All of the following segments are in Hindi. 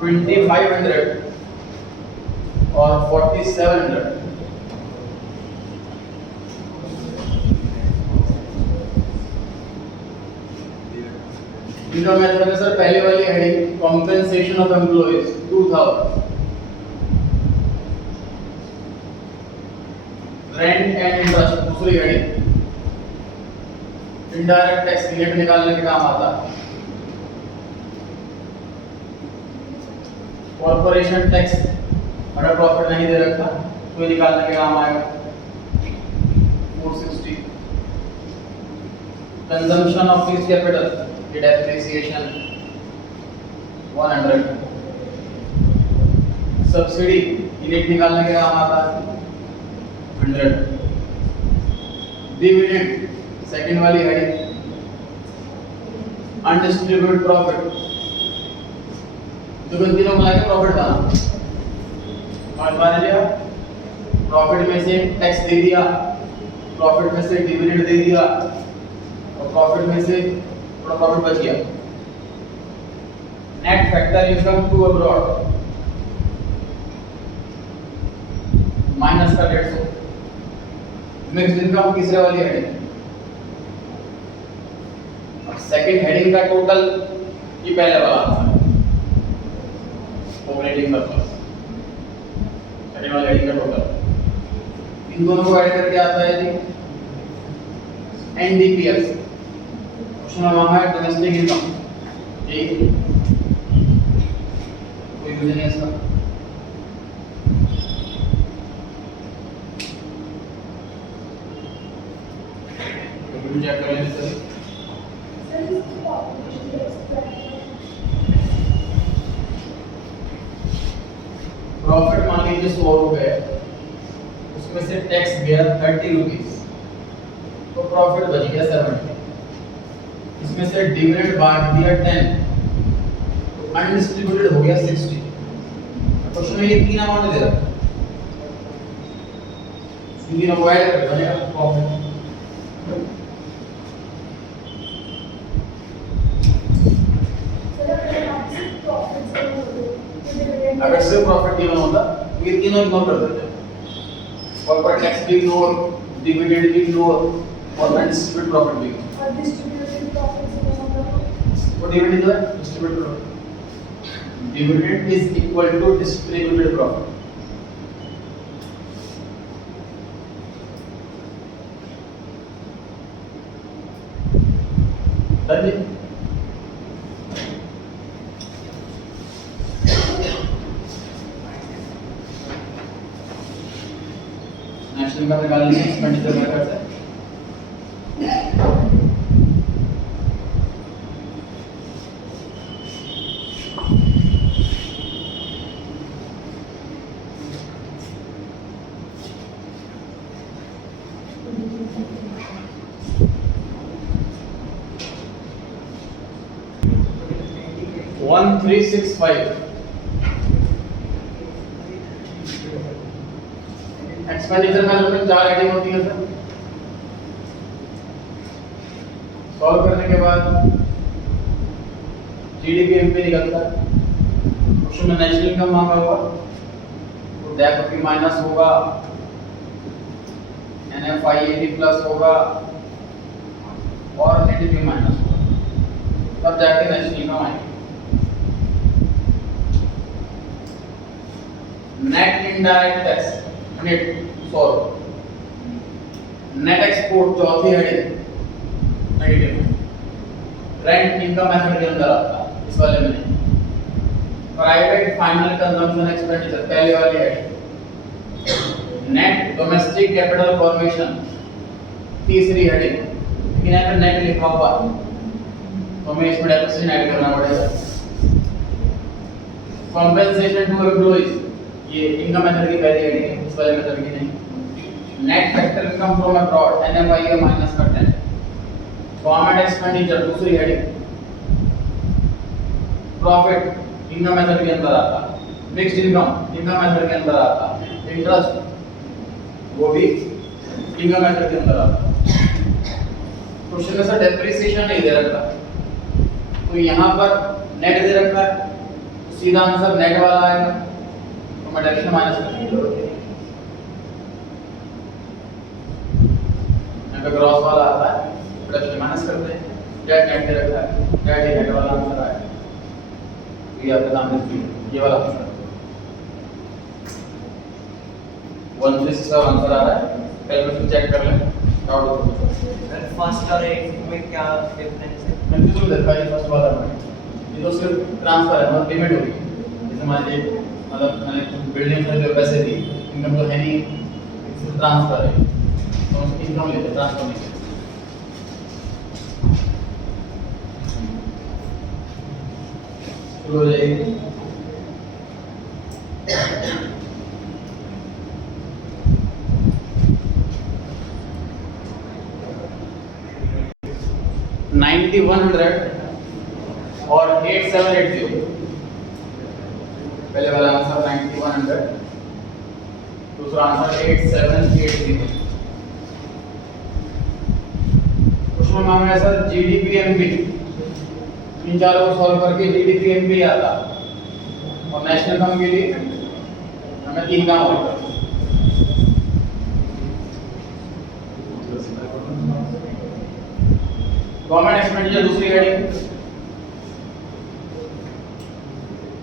2500 और 4700। इनका मेथड है सर, पहले वाली heading compensation of employees 2000, rent and interest दूसरी हेडिंग, इनडायरेक्ट टैक्स नेट निकालने के काम आता है, कॉर्पोरेशन टैक्स अगर प्रॉफिट नहीं दे रखा तो निकालने के काम आएगा 460, कंजम्पशन ऑफ फिक्स्ड कैपिटल की डेप्रिसिएशन 100, सब्सिडी यूनिट निकालने के काम आता है 100, डिविडेंड सेकंड वाली हेडिंग, अनडिस्ट्रीब्यूटेड प्रॉफिट, जो तीनों मिला के प्रॉफिट था, और मान लिया प्रॉफिट में से टैक्स दे दिया, प्रॉफिट में से डिविडेंड दे दिया, और प्रॉफिट में से थोड़ा प्रॉफिट बच गया। Net factor income to abroad minus का 150, मिक्स्ड इनकम तीसरे वाली हेडिंग, और सेकंड हेडिंग का टोटल ये पहले वाला ऑपरेटिंग पर्पस, सेकंड वाली हेडिंग का टोटल, इन दोनों को ऐड करके आता है जी एनडीपीएस। क्वेश्चन मांगा है डोमेस्टिक इनकम, ठीक, कोई यूज नहीं है इसका। चेक कर लें सर, प्रॉफिट मान लीजिए 100 रुपए, उसमें से टैक्स गया 30 रुपीज, तो प्रॉफिट बच गया 70, इसमें से डिविडेंड बांट दिया 10, तो अनडिस्ट्रीब्यूटेड हो गया 60। क्वेश्चन में ये तीन अमाउंट दे रहा है, तीन अवॉइड कर बनेगा प्रॉफिट। अगर सिर्फ प्रॉफिट गिवन होता तो ये तीनों इग्नोर कर देते, कॉर्पोरेट टैक्स भी इग्नोर, डिविडेंड भी इग्नोर, और अनडिस्ट्रीब्यूटेड प्रॉफिट भी इग्नोर। और डिस्ट्रीब्यूटेड प्रॉफिट से वो डिविडेंड जो है distributed profit, dividend is equal to distributed profit. Done. National का निकाल लेंगे एक्सपेंडिचर मेथड से। वन 365 एक्सपेंडिचर मैनेजमेंट में 4 हेडिंग होती है सर। सॉल्व करने के बाद जीडीपी एमपी निकलता है, क्वेश्चन में नेशनल इनकम मांगा होगा तो डेप्ट माइनस होगा, एनएफआईएटी प्लस होगा और एनडीपी माइनस होगा, तब जाके नेशनल इनकम आएगी। Net indirect tax net solve, net export चौथी heading negative, rent income method के अंदर आता है, इस वाले में नहीं। प्राइवेट फाइनल कंजम्पशन एक्सपेंडिचर पहले वाली heading, net domestic capital formation तीसरी हेडिंग, लेकिन यहाँ पे नेट लिखा हुआ है तो हमें इसमें डेप्रिसिएशन ऐड करना पड़ेगा। कॉम्पेंसेशन टू एम्प्लॉइज ये इनकम मेथड की पहली हेडिंग है, इस वाले मेथड की नहीं। Net factor income from abroad NFIA minus का 10, गवर्नमेंट एक्सपेंडिचर दूसरी हेडिंग, प्रॉफिट इनकम मेथड के अंदर आता है, मिक्स्ड इनकम इनकम मेथड के अंदर आता है, इंटरेस्ट वो भी इनकम मेथड के अंदर आता है। क्वेश्चन में सर डेप्रिसिएशन नहीं दे रखा तो यहाँ पर नेट दे रखा है सीधा आंसर नेट वाला आएगा, तो मैं डायरेक्शन माइनस करूंगा। यहाँ पे क्रॉस वाला आता है, डायरेक्शन माइनस करते हैं, डेट नेट दे रखा है, डेट ही नेट वाला आंसर आएगा। तो ये आपके सामने ये वाला आंसर 136 का आंसर आ रहा है। कैलकुलेशन चेक कर लें। डाउट हो तो सर फर्स्ट और एक में क्या डिफरेंस है? मैं किसी को देखा ये फर्स्ट वाला में ये तो सिर्फ ट्रांसफर है, मतलब पेमेंट होगी। जैसे मान लीजिए मतलब मैंने बिल्डिंग में जो पैसे दी, इनकम तो है नहीं, सिर्फ ट्रांसफर है, तो उसकी इनकम लेते ट्रांसफर नहीं। शुरू हो जाएगी। नाइन्टी 100 और 8780। पहले वाला आंसर 90 100, दूसरा आंसर 8780। उसमें मांगा है सर जीडीपीएमपी, इन चारों को सॉल्व करके जीडीपीएमपी आता, और नेशनल इनकम के लिए हमें 3 काम होगा। गवर्नमेंट एक्सपेंडिचर दूसरी हेडिंग,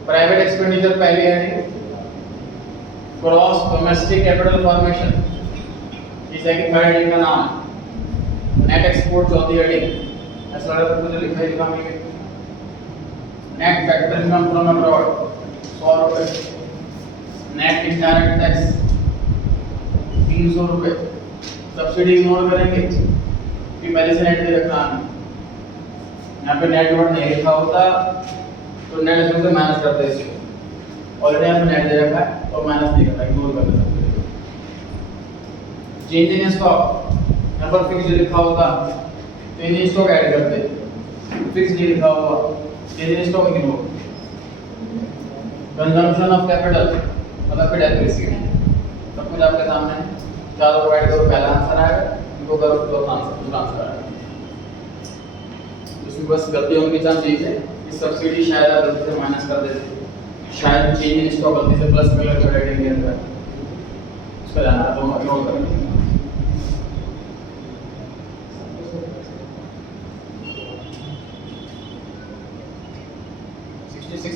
प्राइवेट एक्सपेंडिचर पहली heading, cross domestic capital formation इस है कि थर्ड हेडिंग का नाम है, नेट एक्सपोर्ट चौथी हेडिंग। ऐसा लग रहा है मुझे लिखा ही लिखा मिलेगा। Net factor income from abroad 100 रुपए, नेट इनडायरेक्ट टैक्स 300 रुपए। सब्सिडी इग्नोर करेंगे कि पहले से नेट दे रखा है, यहाँ पे नेट वर्ड नहीं लिखा होता तो नेट इसमें से माइनस कर देते हैं। ऑलरेडी यहाँ पे नेट दे रखा है और माइनस नहीं करता, इग्नोर कर देते। चेंज इन स्टॉक, यहाँ पर फिक्स लिखा होता तो इन स्टॉक ऐड करते, फिक्स नहीं लिखा हुआ, change in stock ignore. Consumption of capital मतलब फिर डेप्रिसिएशन, सब कुछ आपके सामने है। चारों को ऐड करो, पहला आंसर आएगा, इनको करो तो आंसर दूसरा आंसर आएगा। इसमें बस गलती होने की चांस यही है कि सब्सिडी शायद आप गलती से माइनस कर देते, शायद चेंज इन स्टॉक गलती से प्लस कलर कर हेडिंग के अंदर, उसका ध्यान रखो, इग्नोर करेंगे।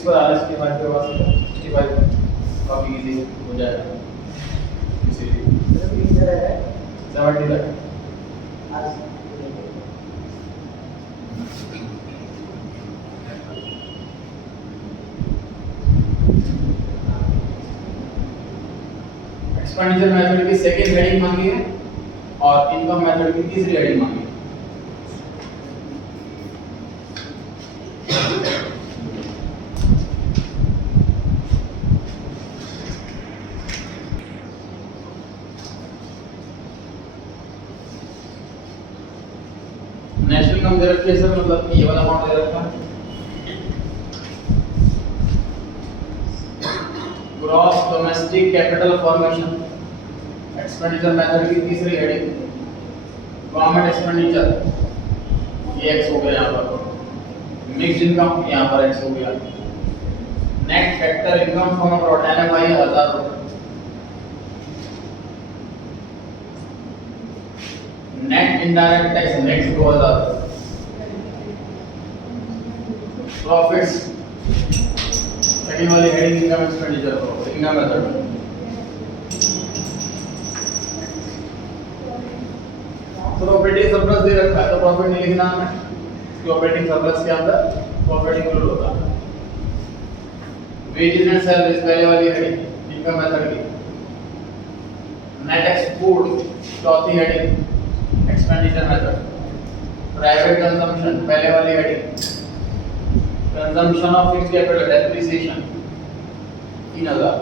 पर आ रहा है 65 के बाद 65 काफी इजी हो जाएगा, इसीलिए 70 तक। एक्सपेंडिचर मेथड की सेकेंड हेडिंग मांगी है और इनकम मेथड की तीसरी हेडिंग मांगी है। नेशनल इनकम दे रखी है सर, मतलब कि ये वाला अमाउंट दे रखा है। Gross domestic capital formation expenditure method की तीसरी हेडिंग, गवर्नमेंट एक्सपेंडिचर ये एक्स हो गया, यहाँ पर मिक्स्ड इनकम यहाँ पर एक्स हो गया। Net factor income from abroad NFI 1000 रुपए, net indirect tax net 2000, profits second वाली heading income expenditure income method. तो ऑपरेटिंग सरप्लस दे रखा है तो प्रॉफिट नहीं लिखना है, कि ऑपरेटिंग सरप्लस के अंदर प्रॉफिट इंक्लूड होता है। वेजेस एंड सैलरीज पहले वाली हेडिंग इनकम मेथड की। नेट एक्सपोर्ट चौथी heading expenditure method. Private consumption पहले वाली heading, consumption of fixed capital depreciation 3000।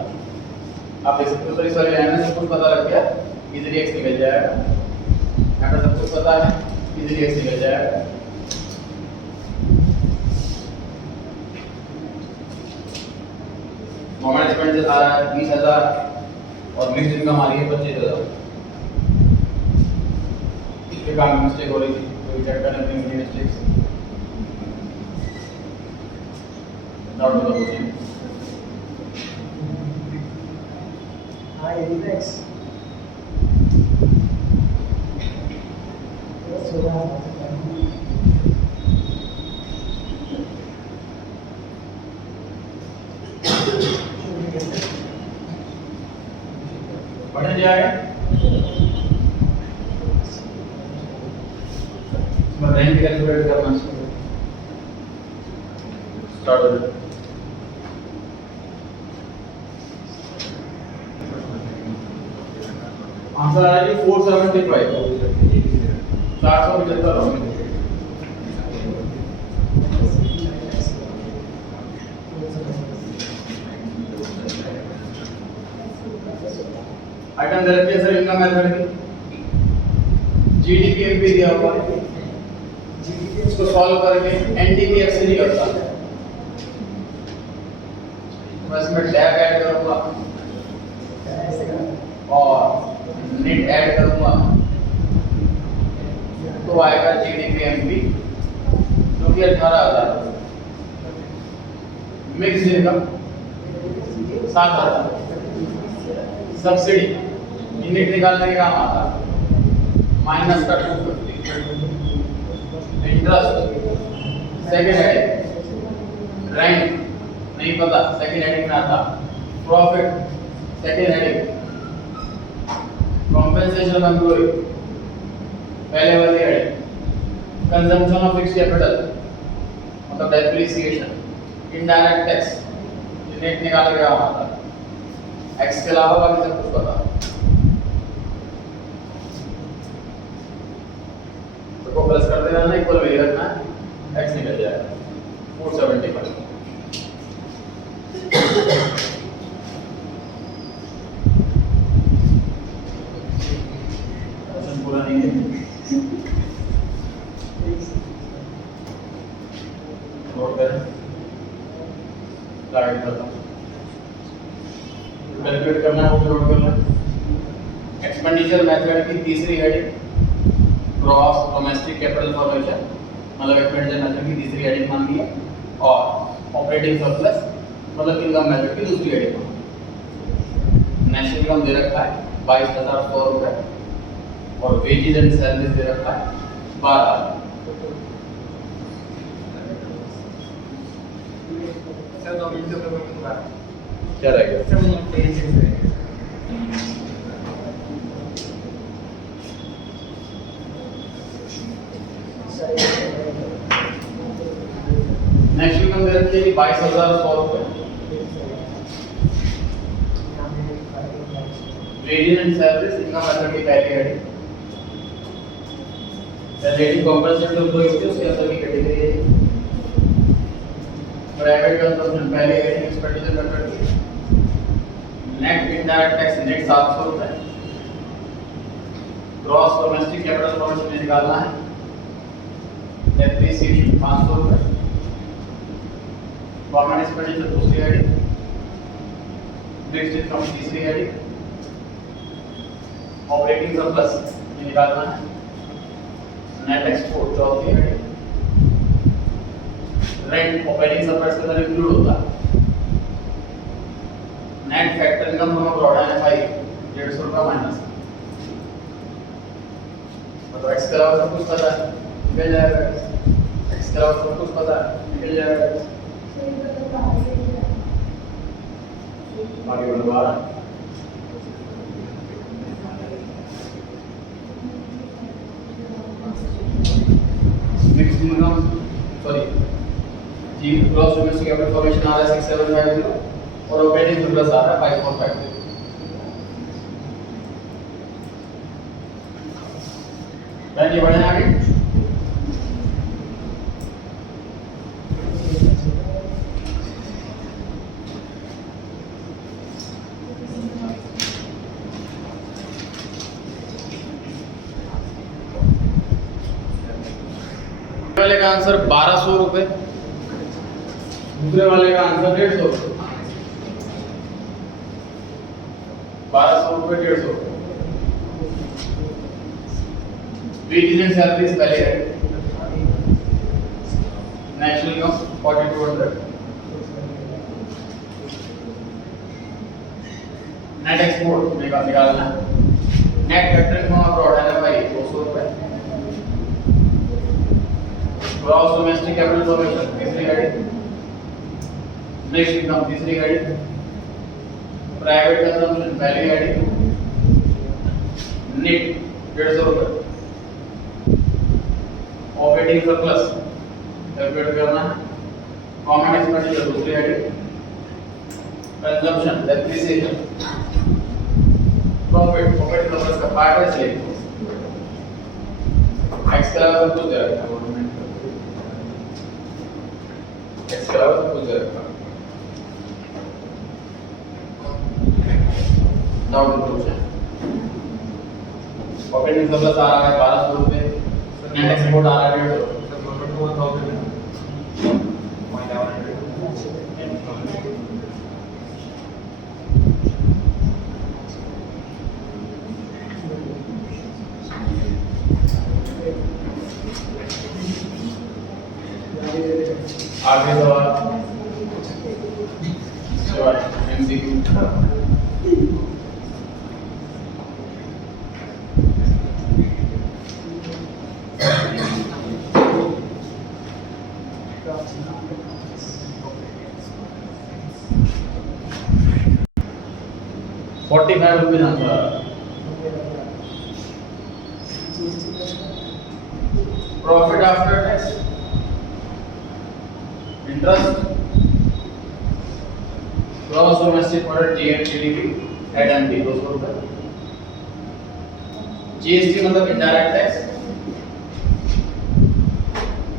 आप देख सकते हो सर, इस वाली लाइन में सब कुछ पता लग गया, इजीली एक्स निकल जाएगा। यहाँ पे सब कुछ पता है, इजीली एक्स निकल जाएगा। गवर्नमेंट एक्सपेंडिचर आ रहा है 20000 और मिक्स्ड इनकम आ रही है 25000। इसके काम में मिस्टेक हो रही थी, तो चेक करने अपनी मिस्टेक्स। डाउट होगा तो बढ़ जाएगा इसमें रेंट कैलकुलेट करना स्टार्ट हो जाए आंसर आ रहा है 475 475 आइटम दे रखी है सर इनकम मेथड की जीडीपी एमपी दिया हुआ है इसको सॉल्व करके एनडीपीएफ से निकलता है मैं इसमें टैब ऐड करूंगा और नेट ऐड करूंगा तो आएगा जीडीपी एमपी जो कि 18,000 मिक्स इनकम 7,000 सब्सिडी यूनिट निकालने के काम आता माइनस का 250 इंटरेस्ट सेकेंड हेडिंग रेंट नहीं पता सेकेंड हेडिंग में आता profit second heading compensation of employ पहले वाली heading consumption of fixed capital मतलब डेप्रिसिएशन इनडायरेक्ट टैक्स यूनिट निकालने के काम आता एक्स के अलावा बाकी सब कुछ पता तो को प्लस कर देना इक्वल वैल्यू रखना है एक्स निकल जाएगा 475 क्वेश्चन पूरा नहीं है नोट करें स्लाइड करता हूं कैलकुलेट करना है वो नोट करना एक्सपेंडिचर मेथड की तीसरी heading gross domestic capital formation मतलब एक्सपेंडिचर मेथड की तीसरी हेडिंग मान ली है और ऑपरेटिंग सरप्लस मतलब इनकम मेथड की दूसरी हेडिंग नेशनल इनकम दे रखा है 22,100 रुपए और वेजेस एंड सैलरीज दे रखा है 12,000 सर 2 मिनट के बाद क्या रहेगा सर वो पेज से नेशनल इनकम दे रखी है 22,100 रुपए wages and salaries income method की पहली हेडिंग रेडी कॉम्पेंसेशन एम्प्लॉय होती है उसके अंदर की कैटेगरी है प्राइवेट कंजम्पशन पहले हेडिंग एक्सपेंडिचर मेथड की नेट इनडायरेक्ट टैक्स नेट 700 रुपए ग्रॉस डोमेस्टिक कैपिटल फॉर्मेशन में निकालना है डेप्रिसिएशन 500 रुपए गवर्नमेंट एक्सपेंडिचर दूसरी हेडिंग फिक्स्ड इनकम तीसरी हेडिंग ऑपरेटिंग सरप्लस में निकालना है नेट एक्सपोर्ट चौथी हेडिंग रेंट ऑपरेटिंग सरप्लस के अंदर इंक्लूड होता है नेट फैक्टर इनकम हम ब्रॉड है भाई 150 रुपए माइनस मतलब एक्स के अलावा सब कुछ पता है निकल जाएगा एक्स के अलावा सब कुछ पता है निकल जाएगा आगे बढ़वा मिक्स्ड इनकम सॉरी जी ग्रॉस डोमेस्टिक कैपिटल फॉर्मेशन आ रहा है 6750 और ऑपरेटिंग सरप्लस आ रहा है 5450 ये बढ़े आगे वाले का आंसर 1200 रुपए दूसरे वाले का आंसर 150 रुपए 1200 रुपए 150 वेजेस एंड सैलरीज पहले है नेशनल इनकम 4200 नेट एक्सपोर्ट निकालना नेट फैक्टरिंग फ्रॉम अब्रॉड है ना भाई 200 रुपए ग्रॉस डोमेस्टिक कैपिटल फॉर्मेशन तीसरी गाड़ी नेक्स्ट इनकम तीसरी गाड़ी प्राइवेट कंजम्पशन पहली गाड़ी नेट 150 रुपए ऑपरेटिंग सरप्लस कैलकुलेट करना कॉमन एक्सपेंडिचर दूसरी गाड़ी consumption depreciation profit operating surplus का पार्ट है इसलिए एक्स के अलावा सब कुछ दे रखा है गवर्नमेंट एक्स के अलावा सब कुछ दे रखा है डाउन क्वेश्चन ऑपरेटिंग सरप्लस आ रहा है 1200 रुपए नेट एक्सपोर्ट आ रहा है 150 सर गवर्नमेंट को 1000 आगे सवाल सवाल MCQ ₹45 answer profit after tax interest gross domestic product GDP at MD 200 रुपए GST मतलब indirect tax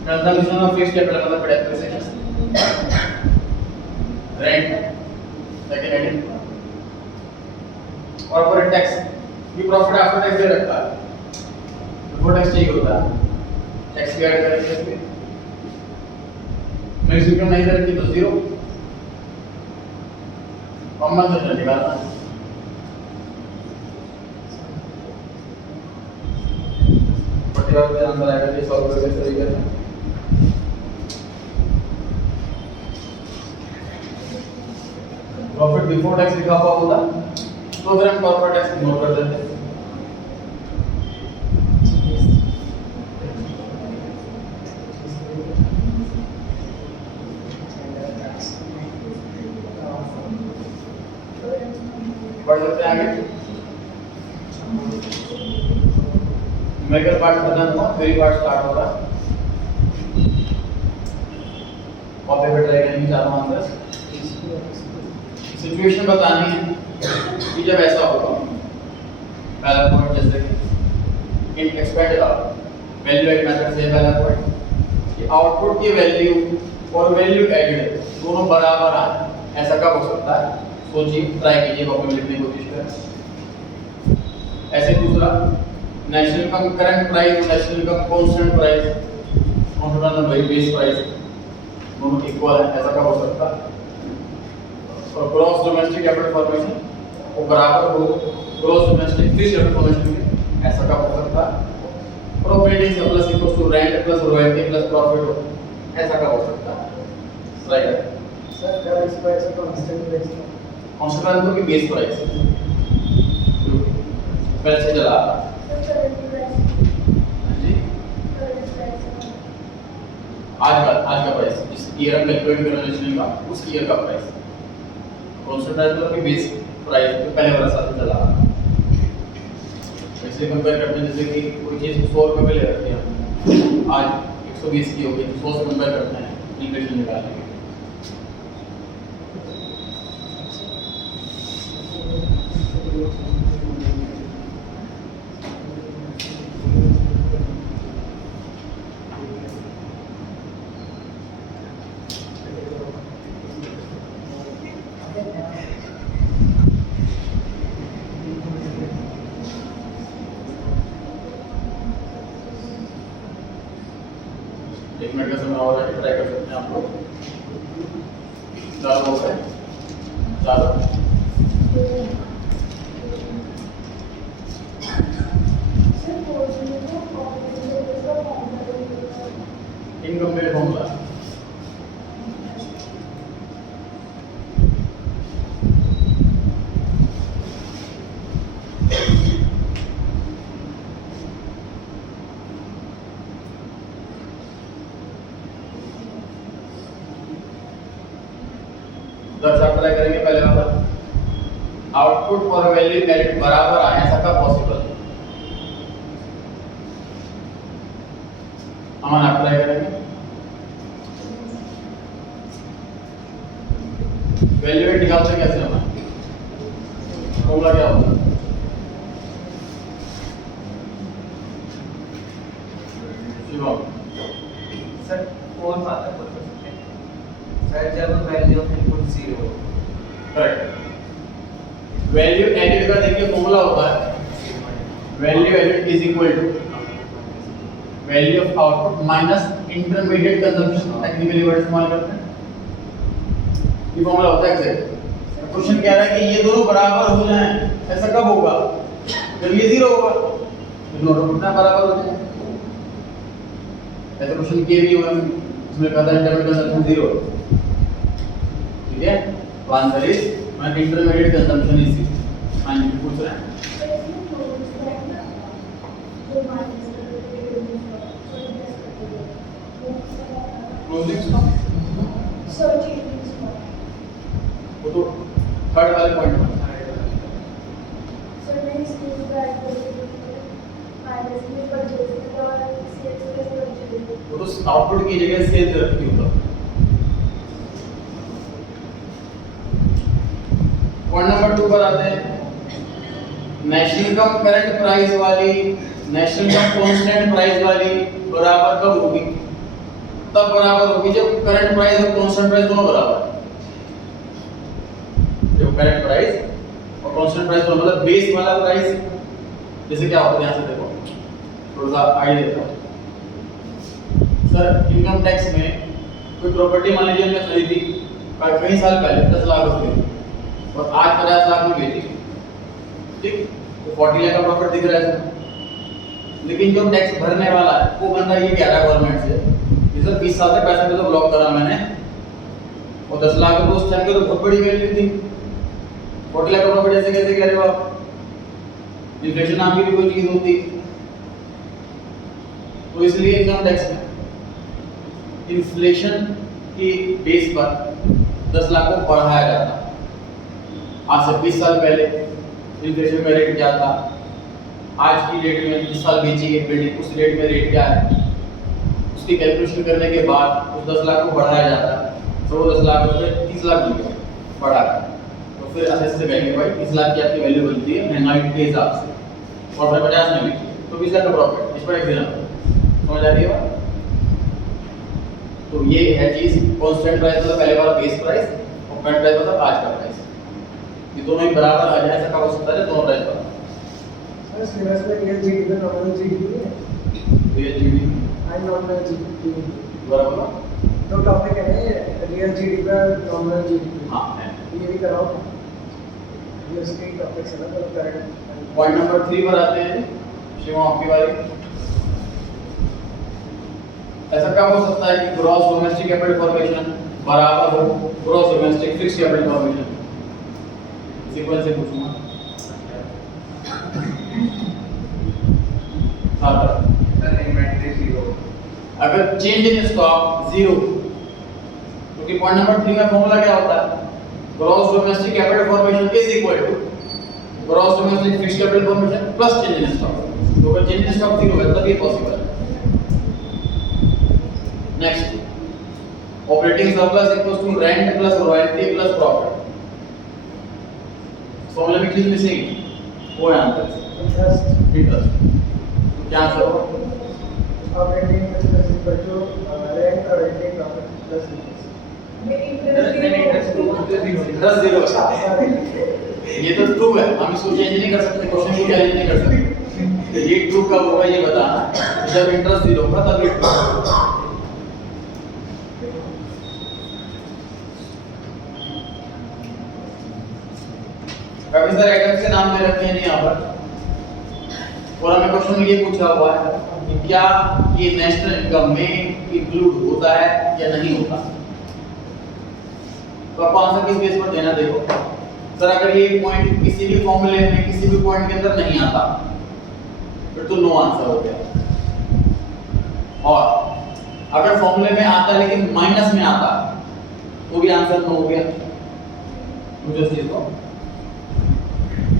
consumption of fixed capital मतलब depreciation rent second heading corporate tax ये profit after tax दे रखा है before tax चाहिए होता है tax की ऐड करेंगे इसमें मैक्सिमम नहीं करेंगे तो जीरो कॉमन सेक्शन निकालना पर्टिकुलर नंबर आएगा ये 100 रुपए के तरीके से प्रॉफिट बिफोर टैक्स लिखा हुआ होता तो फिर हम कॉर्पोरेट टैक्स नोट कर देते हैं बढ़ सकते हैं आगे न्यूमेरिकल पार्ट खत्म हुआ थ्योरी पार्ट स्टार्ट होगा कॉपी पे ट्राई करेंगे चारों आंसर सिचुएशन बतानी है कि जब ऐसा होगा पहला पॉइंट जैसे कि इन एक्सपेक्टेड वैल्यू एड मेथड से पहला पॉइंट कि आउटपुट की वैल्यू और वैल्यू एडेड दोनों बराबर आए ऐसा कब हो सकता है सोचिए ट्राई कीजिए कॉपी में लिखने की कोशिश करें ऐसे दूसरा national income current price national income constant price constant number base price दोनों इक्वल है ऐसा कब हो सकता है और ग्रॉस डोमेस्टिक कैपिटल फॉर्मेशन वो बराबर हो gross domestic fixed capital formation में ऐसा कब हो सकता है और operating surplus equals to rent plus royalty plus profit हो ऐसा कब हो सकता है राइट सर कर इस प्राइस को कांस्टेंट प्राइस कांस्टेंट की बेस प्राइस पहले से चला जी आज का प्राइस जिस ईयर हम कैलकुलेट कर रहे हैं का उस ईयर का प्राइस कांस्टेंट की बेस प्राइस तो पहले वाला साल चला ऐसे कंपेयर करते हैं जैसे कि कोई चीज 100 रुपए में ले रखी है आज 120 की होगी 100 से कंपेयर करते हैं इन्फ्लेशन निकालने के एक मिनट का समय और है ट्राई कर सकते हैं आप लोग चालू हो गए चालू इनकम मेरे फॉर्मूला दर्शा ट्राई करेंगे पहले वाला आउटपुट और वैल्यू एडिट बराबर आए, ऐसा कब पॉसिबल? हम अप्लाई करेंगे वैल्यू एडिट निकालते कैसे होना फॉर्मूला क्या होता है? सर फोर आता है सर जब value of input 0 correct. Value added का देखिए फॉर्मूला होता है value added is equal to value of output minus intermediate consumption, technically word इस्तेमाल करते हैं, ये फॉर्मूला होता है एग्जैक्ट। क्वेश्चन कह रहा है कि ये दोनों बराबर हो जाएं, ऐसा कब होगा? जब ये 0 होगा, दोनों कितना बराबर हो जाए। ऐसा क्वेश्चन के भी हुआ इसमें कहता है इंटरमीडिएट कंजम्पशन 0, ठीक है? तो answer is my intermediate consumption is 0। हाँ जी पूछ रहे हैं क्लोजिंग वो तो थर्ड वाले पॉइंट में वो तो आउटपुट की जगह सेल्स रखी होगा। पॉइंट नंबर 2 पर आते हैं। नेशनल इनकम करंट प्राइस वाली नेशनल इनकम कांस्टेंट प्राइस वाली बराबर कब होगी? तब बराबर होगी जब करंट प्राइस और कांस्टेंट प्राइस दोनों बराबर है। जब करंट प्राइस और कांस्टेंट प्राइस दोनों मतलब बेस वाला प्राइस जैसे क्या होता है यहां से देखो थोड़ा सा आइडिया देता हूं। सर इनकम टैक्स में कोई प्रॉपर्टी मान लीजिए हमने खरीदी कई साल पहले 10 लाख रुपए और आज 50 लाख में बेची, ठीक? तो 40 लाख का प्रॉफिट दिख रहा है इसमें। लेकिन जो टैक्स भरने वाला है वो बंदा ये कह रहा है गवर्नमेंट से कि सर 20 साल से पैसा तो ब्लॉक करा मैंने और 10 लाख रुपए उस टाइम के तो बहुत बड़ी वैल्यू थी, 40 लाख का प्रॉफिट ऐसे कैसे कह रहे हो आप? इन्फ्लेशन नाम की भी कोई चीज होती, तो इसलिए इनकम टैक्स में इन्फ्लेशन की बेस पर 10 लाख को बढ़ाया जाता। आज से 20 साल पहले इन्फ्लेशन का रेट क्या था, आज की डेट में 20 साल बेची है बिल्डिंग उस रेट में रेट क्या है, उसकी कैलकुलेशन करने के बाद उस 10 लाख को बढ़ाया जाता है। तो 10 लाख रुपए 30 लाख बन गए बढ़ा कर, तो फिर ऐसे से कहेंगे भाई 30 लाख की आपकी वैल्यू बनती है महंगाई के हिसाब से और फिर 50 में भी तो 20 लाख का प्रॉफिट। इस पर एग्जाम्पल समझ आ रही है बात? तो ये है चीज कांस्टेंट प्राइस मतलब पहले वाला बेस प्राइस और करंट प्राइस मतलब आज का प्राइस, ये दोनों ही बराबर आ जाए ऐसा कब हो सकता है? दोनों प्राइस बराबर। सर सिलेबस में रियल जीडीपी नॉमिनल जीडीपी है, real GDP and nominal GDP बराबर ना? दो टॉपिक है रियल जीडीपी और नॉमिनल जीडीपी। हां है। ये भी कराओ, ये उसके टॉपिक्स है ना तो करेक्ट। पॉइंट नंबर 3 पर आते हैं शिवम आपकी बारी। ऐसा कब हो सकता है कि ग्रॉस डोमेस्टिक कैपिटल फॉर्मेशन बराबर हो gross domestic fixed capital formation? Sequence से पूछूंगा। इन्वेंटरी 0 अगर चेंज इन स्टॉक 0 क्योंकि पॉइंट नंबर 3 में फॉर्मूला क्या होता है? Gross domestic capital formation is equal to gross domestic fixed capital formation plus change in stock. तो अगर चेंज इन स्टॉक 0 है तब ये पॉसिबल है। Next operating surplus equals to rent plus royalty plus profit. Formula में चीज मिसिंग वो है आंसर इंटरेस्ट इंटरेस्ट। तो क्या आंसर होगा? Operating plus equal to rent और रेंटिंग प्रॉफिट प्लस इंटरेस्ट 0 ये तो ट्रू है, हम इसको चेंज नहीं कर सकते, क्वेश्चन को चेंज नहीं कर सकते। ये ट्रू कब होगा ये बताना, जब इंटरेस्ट 0 होगा तब ये ट्रू। काफी सारे आइटम्स के नाम दे रखे हैं यहाँ पर और हमें क्वेश्चन में ये पूछा हुआ है कि क्या ये नेशनल इनकम में इंक्लूड होता है या नहीं होता। तो आपको आंसर किस बेस पर देना देखो। सर अगर ये पॉइंट किसी भी फॉर्मूले में किसी भी पॉइंट के अंदर नहीं आता फिर तो नो आंसर हो गया, और अगर फॉर्मूले में आता लेकिन माइनस में आता तो भी आंसर नो हो गया। मुझे उस चीज को,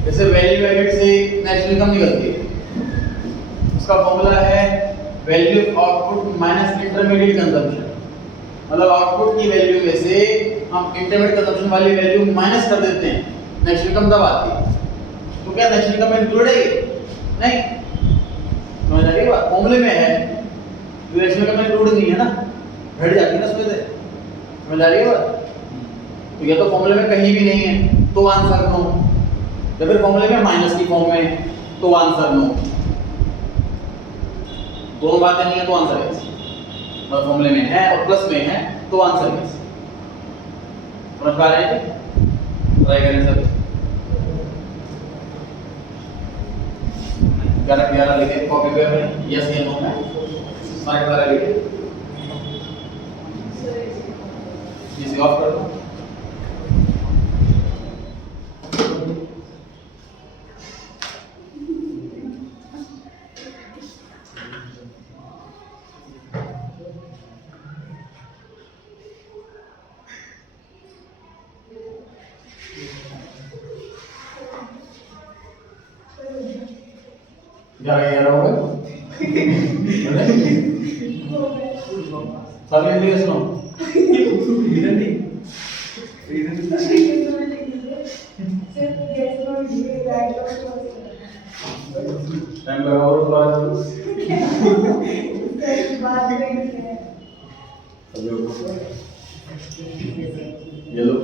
जैसे वैल्यू एडेड से नेशनल इनकम निकलती है, उसका फॉर्मूला है value of output minus intermediate consumption. मतलब आउटपुट की वैल्यू में से हम इंटरमीडिएट कंजम्पशन वाली वैल्यू माइनस कर देते हैं, नेशनल इनकम तब आती है। तो क्या नेशनल इनकम में इंक्लूड है ये? नहीं, समझ आ रही है बात? फॉर्मूले में है, नेशनल इनकम में इंक्लूड नहीं है ना, घट जाती है ना उसमें से, समझ आ रही है बात? तो ये तो फॉर्मूले में कहीं भी नहीं है तो आंसर नो, या फिर फॉर्मूले में माइनस की फॉर्म में तो आंसर नो, दोनों बातें नहीं है तो आंसर यस। मतलब फॉर्मूले में है और प्लस में है तो आंसर यस। समझ पा रहे हैं? ट्राई करें सर। 11 लिखे कॉपी पे अपने, यस या नो में सारे 12 लिखे, इसे ऑफ कर दो। ग्यारह हो गए सभी सुनो। टाइम लगा और ये लो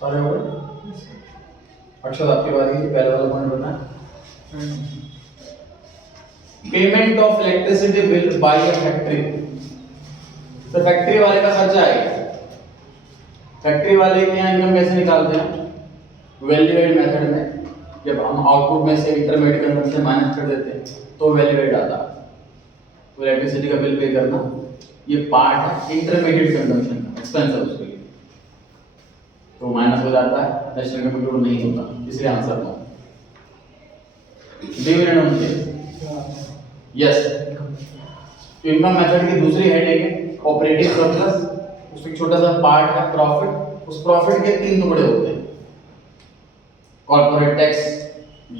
सारे हो गए। अक्षर आपके बारे में पहला वाला पॉइंट बनना है payment of electricity bill bye a factory. तो फैक्ट्री वाले का खर्चा आएगा। फैक्ट्री वाले के यहाँ इनकम कैसे निकालते हैं? वैल्यू एड मेथड में जब हम आउटपुट में से इंटरमीडिएट कंजम्पशन माइनस कर देते हैं तो वैल्यू एड आता है। तो इलेक्ट्रिसिटी का बिल पे करना ये पार्ट है इंटरमीडिएट कंजम्पशन का, एक्सपेंस है उसके लिए, तो माइनस हो जाता है, नेशनल इनकम इंक्लूड नहीं होता, इसलिए answer no. Dividend on share yes. Income method की दूसरी हेडिंग है ऑपरेटिंग सरप्लस, उसमें छोटा सा पार्ट है प्रॉफिट। उस प्रॉफिट के तीन टुकड़े होते हैं, कॉर्पोरेट टैक्स,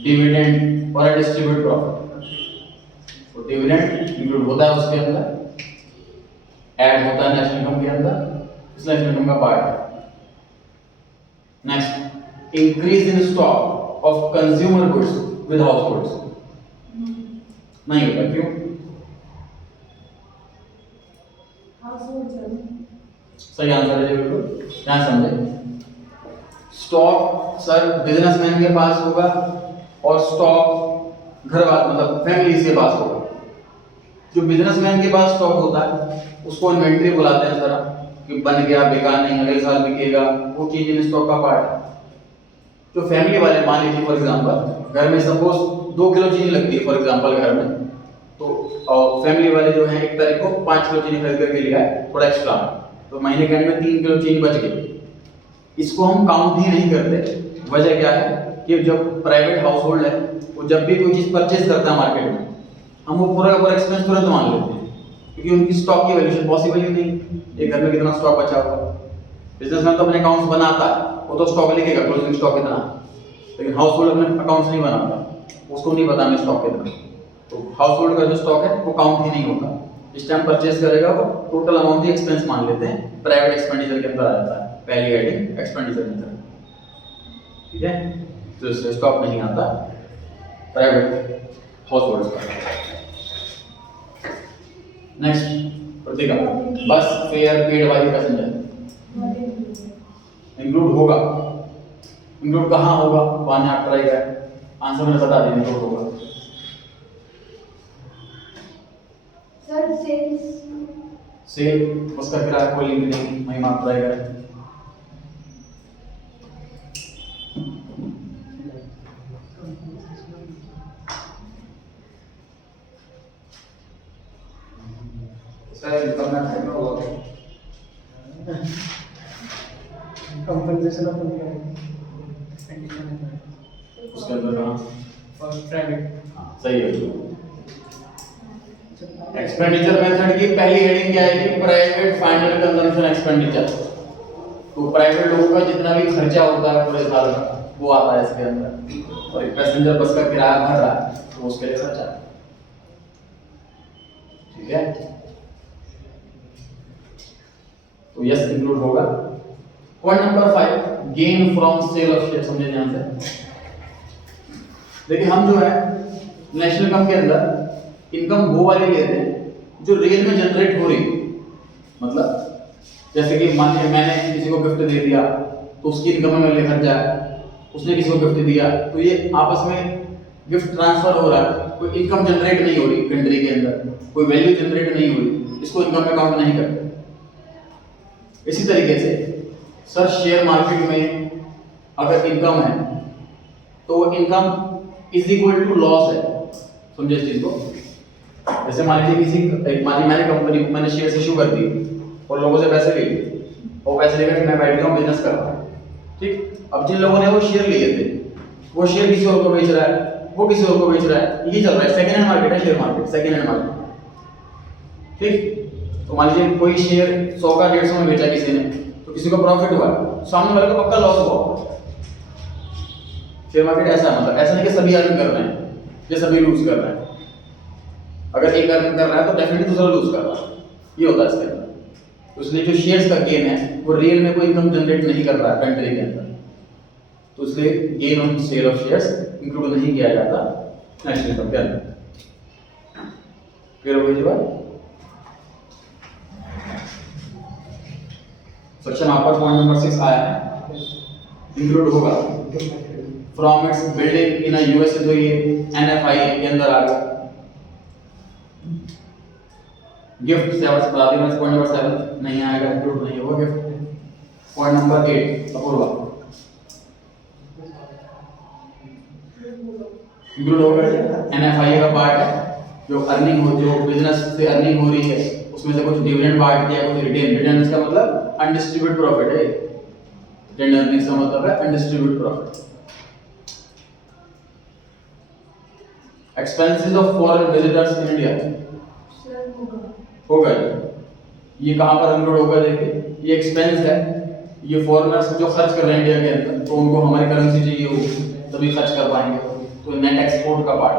डिविडेंड और डिस्ट्रीब्यूट प्रॉफिट। तो डिविडेंड इंक्लूड होता है उसके अंदर, ऐड होता है नेशनल इनकम के अंदर, इस नेशनल इनकम का पार्ट है। Next, increase in stock of consumer goods with house goods नहीं होता, क्यों? सही आंसर है बिल्कुल, ध्यान समझे। स्टॉक सर बिजनेसमैन के पास होगा और स्टॉक घर वाले मतलब फैमिली के पास होगा। जो बिजनेसमैन के पास स्टॉक होता है उसको इन्वेंटरी बुलाते हैं सर, कि बन गया, बिका नहीं, अगले साल बिकेगा, वो चीज इन स्टॉक का पार्ट है। जो फैमिली वाले मान लीजिए फॉर एग्जांपल घर में सपोज 2 किलो चीनी लगती है फॉर एग्जांपल घर में, तो फैमिली वाले जो है 1 तारीख को 5 किलो चीनी खरीद करके लिया है थोड़ा एक्स्ट्रा, तो महीने के एंड में 3 किलो चीनी बच गई। इसको हम काउंट ही नहीं करते। वजह क्या है कि जब प्राइवेट हाउस होल्ड है वो जब भी कोई चीज़ परचेज करता है मार्केट में, हम वो पूरा का पूरा एक्सपेंस तुरंत मान लेते हैं, क्योंकि उनकी स्टॉक की वैल्यूएशन पॉसिबल ही नहीं। एक घर में कितना स्टॉक बचा हुआ, बिजनेसमैन तो अपने अकाउंट्स बनाता है, वो तो स्टॉक लिखेगा क्लोजिंग स्टॉक कितना, लेकिन हाउस होल्ड अपने अकाउंट्स नहीं बनाता, उसको नहीं पता हमें स्टॉक कितना। तो हाउस होल्ड का जो स्टॉक है वो काउंट ही नहीं होता। जिस टाइम परचेज करेगा वो टोटल अमाउंट ही एक्सपेंस मान लेते हैं, प्राइवेट एक्सपेंडिचर के अंदर आ जाता है, पहली हेडिंग एक्सपेंडिचर के अंदर। ठीक है, तो इससे स्टॉक नहीं आता प्राइवेट हाउस होल्ड का। नेक्स्ट प्रतिका, बस fair paid by passenger include होगा। इंक्लूड कहाँ होगा, वहां आप ट्राई करें, आंसर मैंने बता दिया इंक्लूड होगा। सर सेल उसका किराया कोई लिंक नहीं, वहीं आप ट्राई करें। सर इनकम में फायदा होगा, कंपनसेशन ऑफ उसके अंदर कहाँ प्राइवेट। सही है। एक्सपेंडिचर मेथड की पहली हेडिंग क्या है कि प्राइवेट फाइनल कंजम्पशन एक्सपेंडिचर। तो प्राइवेट लोगों का जितना भी खर्चा होता है पूरे साल का वो आता है इसके अंदर, और एक पैसेंजर बस का किराया भर रहा है तो उसके लिए खर्चा है। ठीक है, तो यस इंक्लूड होगा। Point number 5, gain from sale of share. समझे ध्यान से, देखिए हम जो है नेशनल इनकम के अंदर इनकम वो वाली लेते हैं जो रियल में जनरेट हो रही। मतलब जैसे कि मान लीजिए मैंने किसी को गिफ्ट दे दिया तो उसकी इनकम में मेरे लिए खर्चा है, उसने किसी को गिफ्ट दिया तो ये आपस में गिफ्ट ट्रांसफर हो रहा है, कोई इनकम जनरेट नहीं हो रही कंट्री के अंदर, कोई वैल्यू जनरेट नहीं हो रही, इसको इनकम में काउंट नहीं करते। इसी तरीके से सर शेयर मार्केट में अगर इनकम है तो वो income is equal to loss है। समझे इस चीज को, जैसे मान लीजिए मान लीजिए मैंने कंपनी को मैंने शेयर इशू कर दी और लोगों से पैसे ले लिए, और पैसे लेकर मैं बैठ गया हूँ बिजनेस कर रहा हूँ। ठीक, अब जिन लोगों ने वो शेयर लिए थे वो शेयर किसी और को बेच रहा है, वो किसी और को बेच रहा है, ये चल रहा है। सेकंड हैंड मार्केट है share market, second hand market. ठीक, तो मान लीजिए कोई शेयर 100 का 150 में बेचा किसी ने, तो किसी को प्रॉफिट हुआ, सामने वाले को पक्का लॉस हुआ। शेयर मार्केट ऐसा है, मतलब ऐसा नहीं कि सभी अर्न कर रहे हैं या सभी लूज कर रहे हैं। अगर एक अर्न कर रहा है तो डेफिनेटली दूसरा लूज कर रहा है, ये होता है इसके अंदर। तो इसलिए जो शेयर्स का गेन है वो रियल में कोई इनकम जनरेट नहीं कर रहा है कंट्री के अंदर, तो इसलिए gain on sale of shares include नहीं किया जाता नेशनल इनकम के अंदर। क्लियर हो गई जी बात? सेक्शन आपका पॉइंट नंबर 6 आया है, इंक्लूड होगा from its building in USA, तो ये एनएफआई के अंदर आ गया। गिफ्ट से आवाज बता देंगे, पॉइंट नंबर 7 नहीं आएगा, इंक्लूड नहीं होगा gift. Point number 8 Apurva include होगा। एनएफआई का पार्ट है जो अर्निंग हो, जो बिजनेस से अर्निंग हो रही है उसमें से कुछ डिविडेंड पार्ट दिया, कुछ रिटेन। रिटेन इसका मतलब अनडिस्ट्रीब्यूटेड प्रॉफिट है, रिटेन अर्निंग्स का मतलब है undistributed profit. Expenses of foreign visitors in India होगा। ये कहां पर इंक्लूड होगा, देखिए ये एक्सपेंस है, ये फॉरेनर्स जो खर्च कर रहे हैं इंडिया के अंदर, तो उनको हमारी करेंसी चाहिए होगी तभी खर्च कर पाएंगे, तो नेट एक्सपोर्ट का part.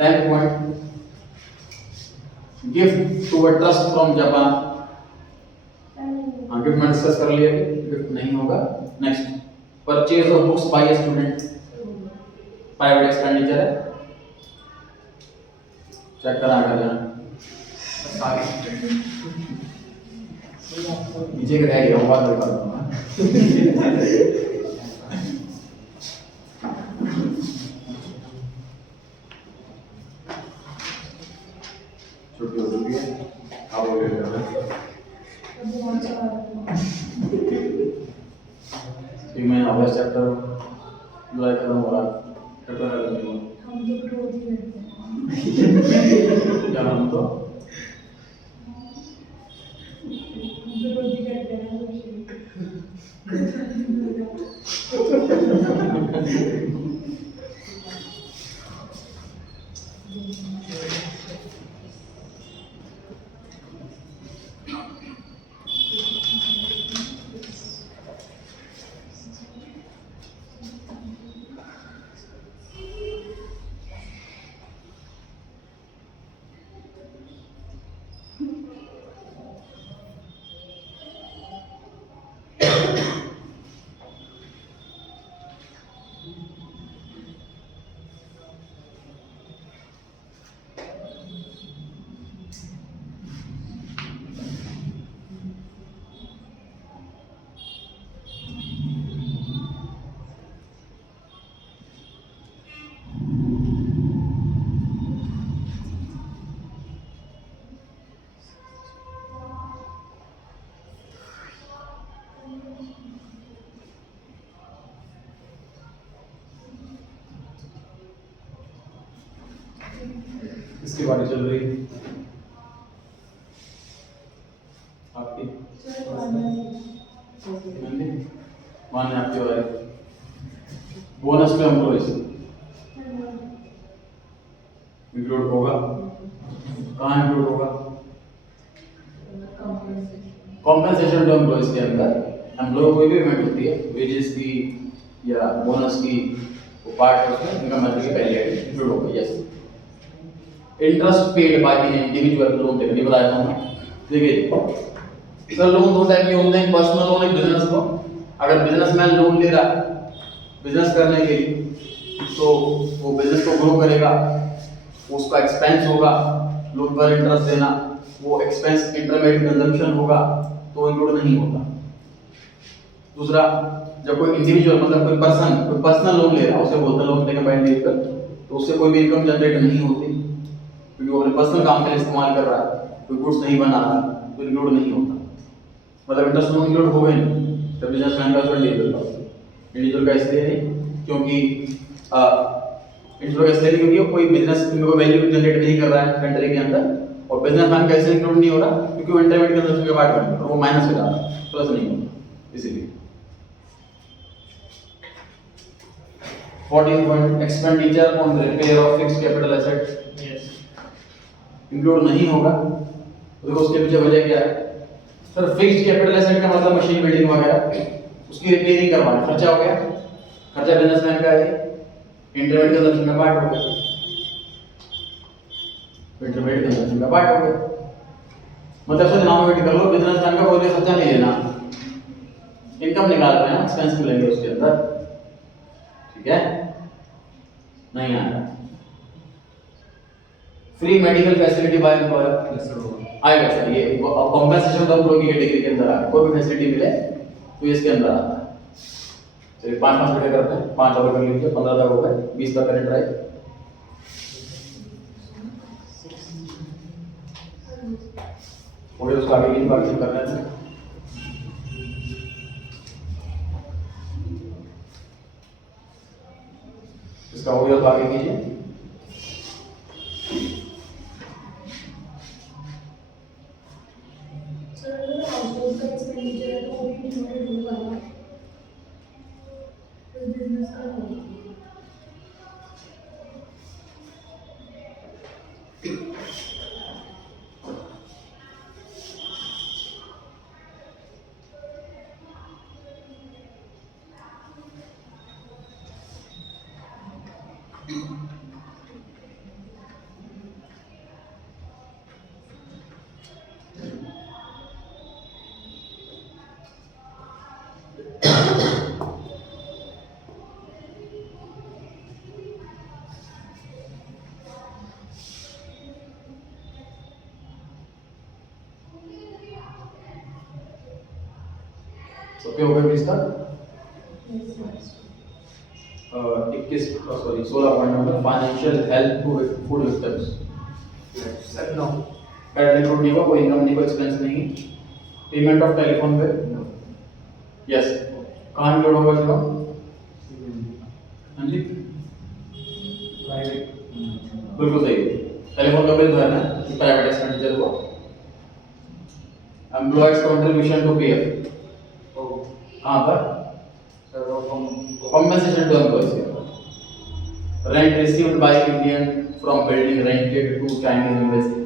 10th point, gift to a trust from Japan. हाँ, गिफ्ट में डिस्कस कर लिया, गिफ्ट नहीं होगा। Next, purchase of books by a student, private expenditure है, चेक करा कर लेना। नीचे का रह गया वो बात बता दूंगा। छुट्टी हो चुकी है, अब हो गया 3 महीना हो गया चैप्टर जुलाई खत्म हो रहा, चैप्टर खत्म नहीं हुआ। क्या हम तो किसकी बारी चल रही है? आपकी मान्य आपकी बारी। बोनस पे एम्प्लॉइज इंक्लूड होगा, कहाँ इंक्लूड होगा? कॉम्पेंसेशन टू एम्प्लॉइज के अंदर एम्प्लॉय कोई भी पेमेंट होती है, वेजेस की या बोनस की, वो पार्ट उसमें इनकम मेथड की पहली आइटम इंक्लूड होगा। Yes, interest paid by an individual loan taken, ये बताया था मैं। देखिए सर, लोन दो टाइप के होते हैं, पर्सनल लोन, एक बिजनेस लोन। अगर बिजनेसमैन लोन ले रहा बिजनेस करने के लिए, तो वो बिजनेस को ग्रो करेगा, उसका एक्सपेंस होगा, लोन पर इंटरेस्ट देना, वो एक्सपेंस इंटरमीडिएट कंजम्पशन होगा, तो इंक्लूड नहीं होगा। दूसरा, जब कोई इंडिविजुअल मतलब कोई पर्सनल लोन ले रहा है, उसे बोलते हैं लोन टेकन बाय इंडिविजुअल, तो उससे कोई भी इनकम जनरेट नहीं होती, क्योंकि वो अपने पर्सनल काम के लिए इस्तेमाल कर रहा है, कोई गुड्स नहीं बना रहा, तो इंक्लूड नहीं होता। मतलब इंटरेस्ट लोन इंक्लूड हो गए नहीं जब बिजनेसमैन का उसका इंडिविजुअल का इसलिए नहीं, क्योंकि इंडिविजुअल का इसलिए नहीं क्योंकि कोई बिजनेस में कोई वैल्यू जनरेट नहीं कर रहा है कंट्री के अंदर, और बिजनेसमैन कैसे इंक्लूड नहीं हो रहा क्योंकि वो इंटरमीडिएट कंजम्पशन के पार्ट बन रहा है, वो माइनस हो जाता है, प्लस नहीं होता, इसीलिए। 14 point, expenditure on repair of fixed capital asset include नहीं होगा। तो देखो उसके पीछे वजह क्या है सर? फिक्स्ड कैपिटल एसेट का मतलब मशीन बिल्डिंग वगैरह, उसकी रिपेयरिंग करवाना, खर्चा हो गया, खर्चा बिजनेसमैन का है, इंटरमीडिएट कंजम्पशन का पार्ट हो गया, इंटरमीडिएट कंजम्पशन का पार्ट हो गया। मतलब से डिनोमिनेट कर लो, बिजनेसमैन का कोई भी खर्चा नहीं लेना, इनकम निकाल रहे हैं, एक्सपेंस मिलेंगे उसके अंदर, ठीक है? नहीं आ रहा। Free medical facility by employer आएगा सर, ये कॉम्पेंसेशन ऑफ एम्प्लॉय की कैटेगरी के अंदर आएगा। कोई भी फैसिलिटी मिले तो इसके अंदर आता है। चलिए 5 रुपए करते हैं, 5 रुपए कर लीजिए, 15 तक हो गए, 20 तक करें ट्राई। और उसको आगे की बात कर रहे हैं। इसका हो गया तो आगे कीजिए। सबके हो गए 20 तक। 16 point number, financial help to food victims. Sir no, current include नहीं हुआ, कोई इनकम नहीं, कोई एक्सपेंस नहीं। Payment of telephone bill, yes, कहाँ इंक्लूड होगा इसका? हाँ जी, बिल्कुल सही है, टेलीफोन का बिल भरना है, प्राइवेट एक्सपेंडिचर हुआ। एम्प्लॉयज कंट्रीब्यूशन टू पीएफ कहाँ पर सर वो compensation to employees rent received by Indian from building rented to Chinese embassy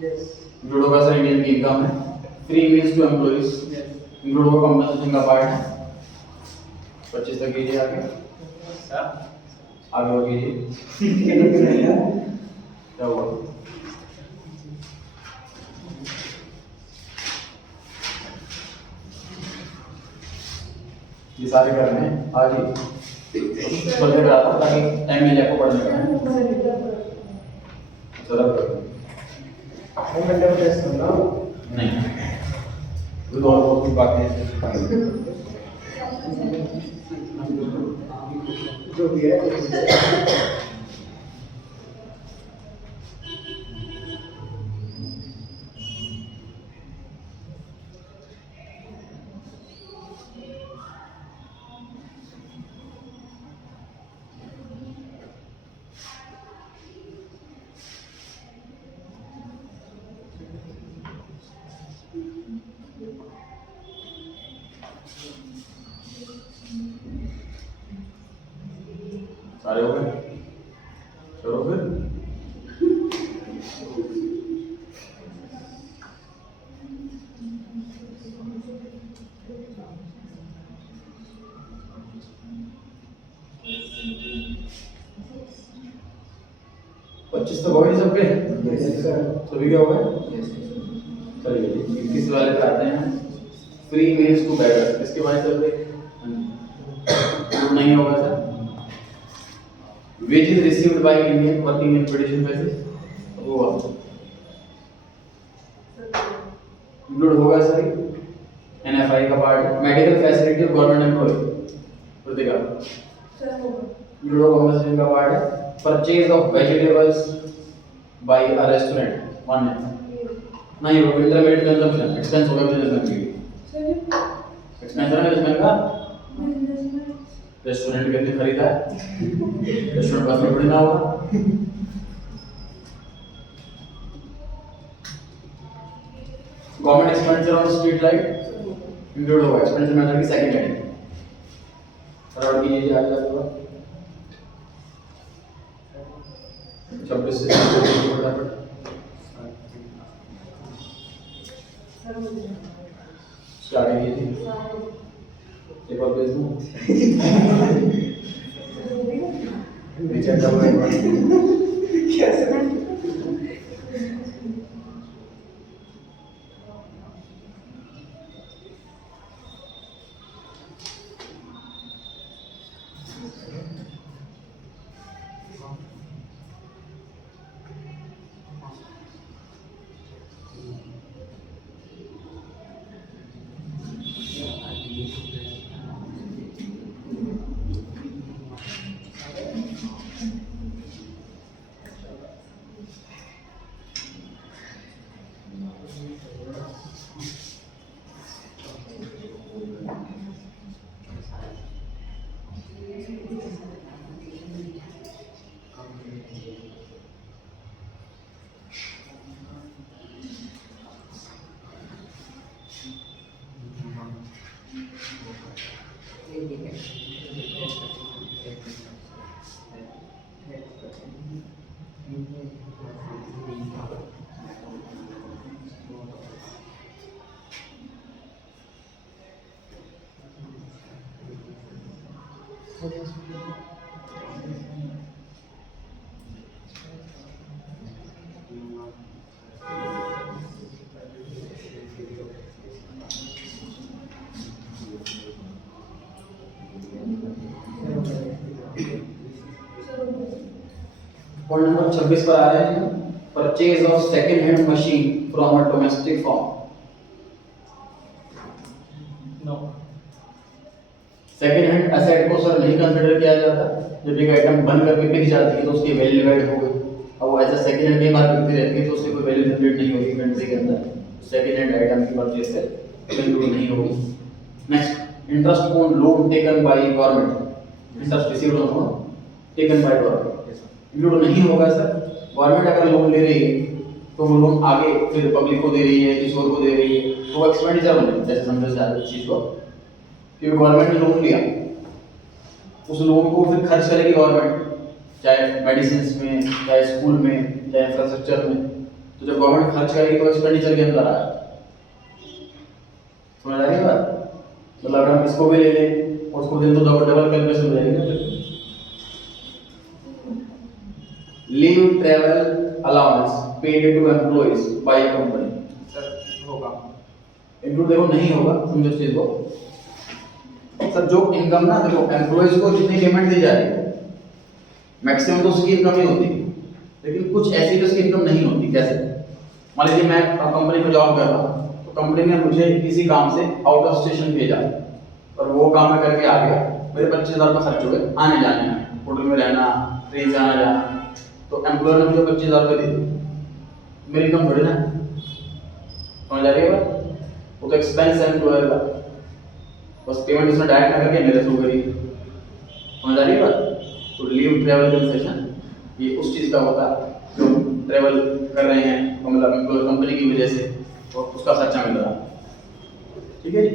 Yes. include होगा सर इंडियन की इनकम है free meals to employees include होगा compensation का पार्ट है 25 तक कीजिए आगे आगे और कीजिए क्या हुआ ये सारे करने हैं आज ही पढ़ने का था ताकि टाइम मिले आपको पढ़ने का चलो हम कंडक्ट टेस्ट करना नहीं तो और कुछ बाकी है जो भी है 25 तो होगी सबके यस सर सभी क्या होगा चलिए 21 वाले पे आते हैं फ्री मील्स टू बेगर्स इसके बारे में नहीं होगा sir wages received by Indian working in British embassy होगा इंक्लूड होगा सर एनएफआई का पार्ट मेडिकल फैसिलिटी और गवर्नमेंट एम्प्लॉय प्रतिका इंक्लूड होगा कंपनसेशन का पार्ट है purchase of vegetables by a restaurant one है नहीं वो इंटरमीडिएट कंजम्पशन एक्सपेंस होगा बिजनेसमैन के लिए एक्सपेंस है ना बिजनेसमैन का रेस्टोरेंट के लिए खरीदा है रेस्टोरेंट बस में थोड़ी ना होगा government expenditure on street light include होगा एक्सपेंडिचर मेथड की सेकंड हेडिंग सर और कीजिए आगे आपका 26 से फटाफट स्टार्ट कीजिए एक और पेज में नीचे डबल कैसे पॉइंट नंबर 26 पर आ रहे हैं purchase of second hand machine from a domestic firm no second hand asset को सर नहीं कंसीडर किया जाता जब एक आइटम बन करके बिक जाती है तो उसकी वैल्यू ऐड हो गई अब वो एज अ सेकंड हैंड कई बार बिकती रहती है तो उसकी कोई वैल्यू जनरेट नहीं होगी इन्वेंटरी के अंदर सेकंड हैंड आइटम की परचेज से इंक्लूड नहीं होगी next interest on loan taken by government interest received on loan taken by government include नहीं होगा सर गवर्नमेंट अगर लोन ले रही है तो वो लोन आगे फिर पब्लिक को दे रही है किसी और को दे रही है तो वो एक्सपेंडिचर बने जैसे समझो सारी चीज को कि गवर्नमेंट ने लोन लिया, उस लोन को फिर खर्च करेगी गवर्नमेंट, चाहे मेडिसिन में, चाहे स्कूल में, चाहे इंफ्रास्ट्रक्चर में। तो जब गवर्नमेंट खर्च करेगी तो एक्सपेंडिचर के अंदर आएगा। समझ आ रही है बात? मतलब अगर हम इसको भी ले लें और उसको दें तो डबल कैलकुलेशन हो जाएगी ना फिर। Leave travel allowance paid to employees by company. Sir होगा। इंक्लूड देखो नहीं होगा, समझो इस चीज को। सर जो इनकम ना देखो एम्प्लॉइज को जितनी पेमेंट दी जा रही है मैक्सिमम तो उसकी इनकम ही होती है, लेकिन कुछ ऐसी तो उसकी इनकम नहीं होती। कैसे? मान लीजिए मैं कंपनी में जॉब कर रहा हूँ, तो कंपनी ने मुझे किसी काम से आउट ऑफ स्टेशन भेजा और वो काम मैं करके आ गया, मेरे 25,000 रुपये खर्च हो गए आने जाने में, होटल में रहना, ट्रेन से आना जाना। तो एम्प्लॉयर ने मुझे 25,000 रुपये दे दिए, मेरी इनकम थोड़ी ना। समझ आ रही है बात? वो तो एक्सपेंस है एम्प्लॉयर का, बस पेमेंट उसने डायरेक्ट ना करके मेरे थ्रू करी। समझ आ रही है बात? तो लीव ट्रैवल कंसेशन ये उस चीज़ का होता है जो ट्रैवल कर रहे हैं मतलब एम्प्लॉयर कंपनी की वजह से, तो उसका खर्चा मिल रहा है। ठीक है जी।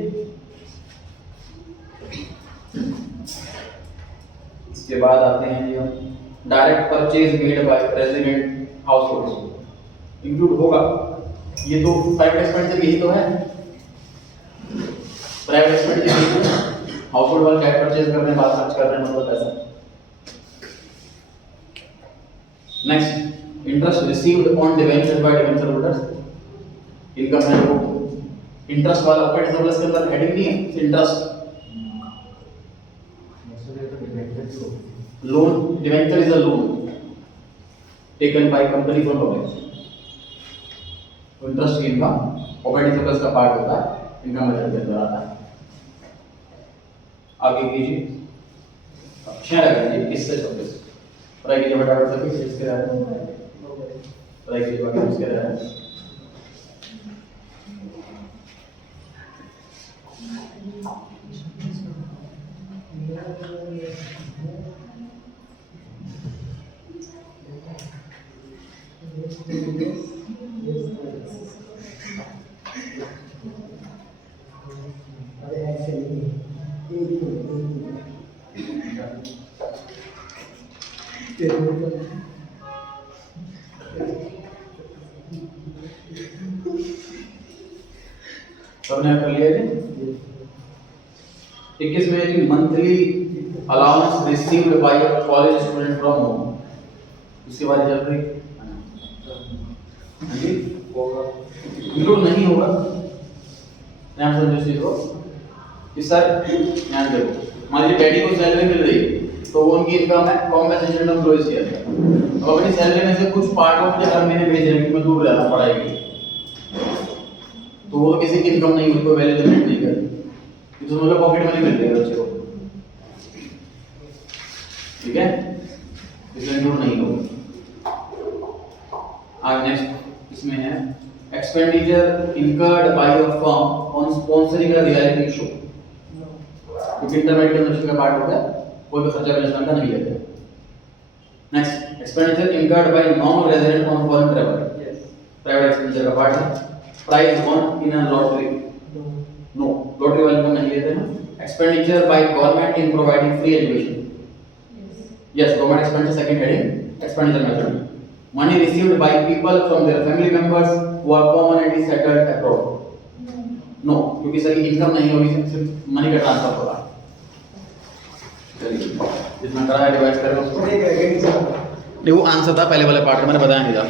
इसके बाद आते हैं जी हम direct purchase made by resident house holds. Include होगा, ये तो प्राइवेट एक्सपेंडिचर यही तो है। प्राइवेट एक्सपेंडिचर हाउस होल्ड वाले कैश परचेज कर रहे हैं, बात खर्च कर रहे हैं मतलब पैसा। Next, interest received on debenture by debenture holders. Income है वो इंटरेस्ट वाला ऑपरेटिंग सरप्लस के अंदर हेडिंग नहीं है, interest loan. Debenture is a loan taken by company from public. Interest की इनकम ऑपरेटिंग सरप्लस का पार्ट होता है, इनकम मेथड के अंदर आता है। आगे कीजिए 6 लगाइए 20 से 24 पढ़ाई कीजिए फटाफट सभी इसके रहे पढ़ाई कीजिए बाकी इसके रहे। अरे ऐसे नहीं, सबने कर लिया जी। 21 में G monthly allowance received by a college student from home, इसके बारे में चल रही हाँ जी होगा, इंक्लूड नहीं होगा। ध्यान समझो इस चीज को कि सर ध्यान दो, मान लीजिए डैडी को सैलरी मिल रही है तो वो उनकी इनकम है कॉम्पेंसेशन ऑफ एम्प्लॉइज के अंदर। अब अपनी सैलरी में से कुछ पार्ट वो मुझे हर महीने भेज रहे हैं कि मैं दूर रहना पढ़ाई के लिए, तो वो किसी की इनकम नहीं, उनको वैल्यू जनरेट नहीं करेगी, तो मतलब पॉकेट मनी मिल रही है बच्चे को। ठीक है, इसमें इंक्लूड नहीं होगा। आगे नेक्स्ट इसमें है expenditure incurred bye a firm on sponsoring a reality show, क्योंकि इंटरनेट के अंदर का पार्ट होता है, कोई भी खर्चा बिना का नहीं लेते। Next expenditure incurred by non resident on foreign travel, private expenditure का पार्ट है। Prize won in a lottery, no lottery वाले को नहीं लेते हैं। Expenditure by government in providing free education, yes government expenditure second heading expenditure method. Money received by people from their family members who are permanently settled abroad, no क्योंकि सर इनकम नहीं होगी, सिर्फ मनी का ट्रांसफर होगा। चलिए जितना करा है डिवाइड करें उसको, नहीं करेंगे नहीं सर। नहीं वो आंसर था पहले वाले पार्ट में, मैंने बताया नहीं था।